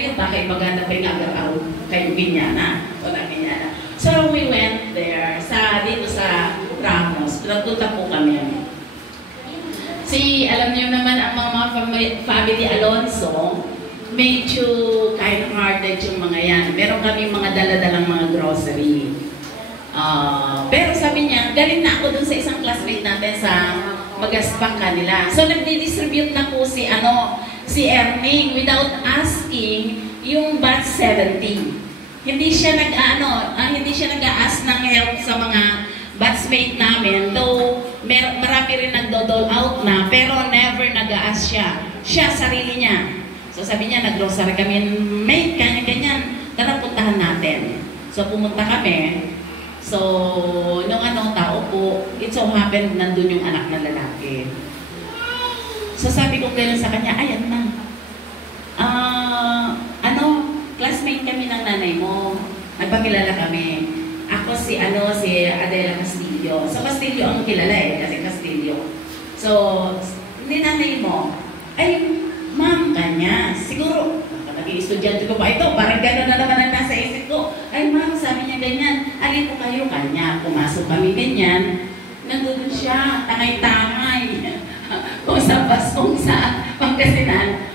Ayun ba kay maganda pa yung agaw kay Binyana. O na Binyana. So we went there dito sa Ramos. Nagpunta po kami. Alam niyo naman ang mga family Alonso, medyo kind-hearted yung mga yan. Meron kami mga dala-dalang mga grocery. Pero sabi niya, galing na ako dun sa isang classmate natin sa Magaspang kanila. So nagdi-distribute na po si Erning without asking yung batch 70. Hindi siya nag-ask ng help sa mga batchmate namin, though marami rin nagdo-dole out na, pero never nag-aas siya. Siya, sarili niya. So sabi niya, nag-grocery kami, mate, ganyan-ganyan, tara puntahan natin. So pumunta kami. So, nung tao po, it so happened, nandun yung anak na lalaki. So sabi ko gano'n sa kanya, ayan na. Classmate kami ng nanay mo. Nagpakilala kami. Ako si Adela Castillo. So Castillo ang kilala kasi Castillo. So, nanay mo, ay, ma'am, kanya. Siguro, naging estudyante ko pa ito, parang gano'n na naman ang nasa isip ko. Ay, ma'am, sabi niya ganyan, alin po kayo, kanya. Pumasok kami ganyan. Nandun siya, tangay-tangay. Kung sa Pangasinan,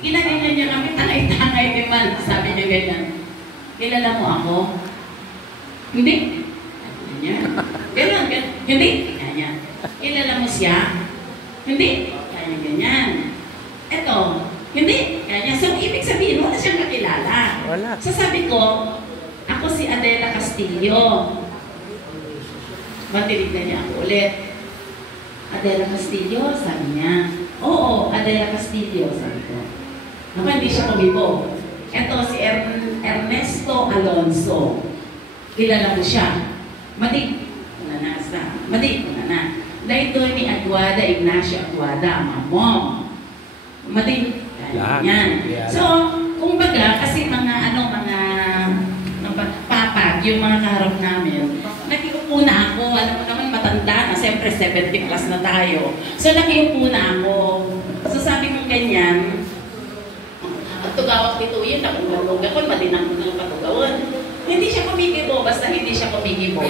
ginagawa niya kami, tangay-tangay naman. Sabi niya ganyan. Kilala mo ako? Hindi. Ganyan. Hindi. Ganyan. Kilala mo siya? Hindi. Ganyan. Eto. Hindi. Ganyan. So, ibig sabihin, wala siyang kakilala. Wala. So, sabi ko, ako si Adela Castillo. Matinignan niya ako ulit. Adela Castillo, sabi niya. Oo, Adela Castillo, sabi ko. Naman, hindi siya kumibo. Eto, si Ernesto Alonso. Kilala mo siya. Madi, dahil doon ni Aguada, Ignacio Aguada, mamom. Madi, yan. So, kumbaga, kasi mga papag, yung mga kaharap namin, nakiupo na ako. Alam mo naman, matanda na. Siyempre, 70 plus na tayo. So, nakiupo na ako. So, sabi ko ganyan, at tugawak dito yun, nakungulog ako, madinang ko ng patugawan. Hindi siya kumikibo, basta hindi siya kumikibo.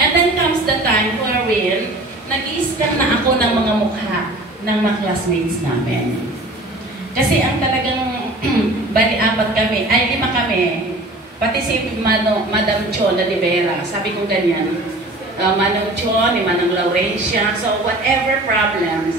And then comes the time wherein nag-i-scan na ako ng mga mukha ng mga classmates namin. Kasi ang talagang bali-apat kami, ay 5 kami, pati si Madam Chona de Vera, sabi ko ganyan, Manong Chon, ni Manong Laurentia, so whatever problems,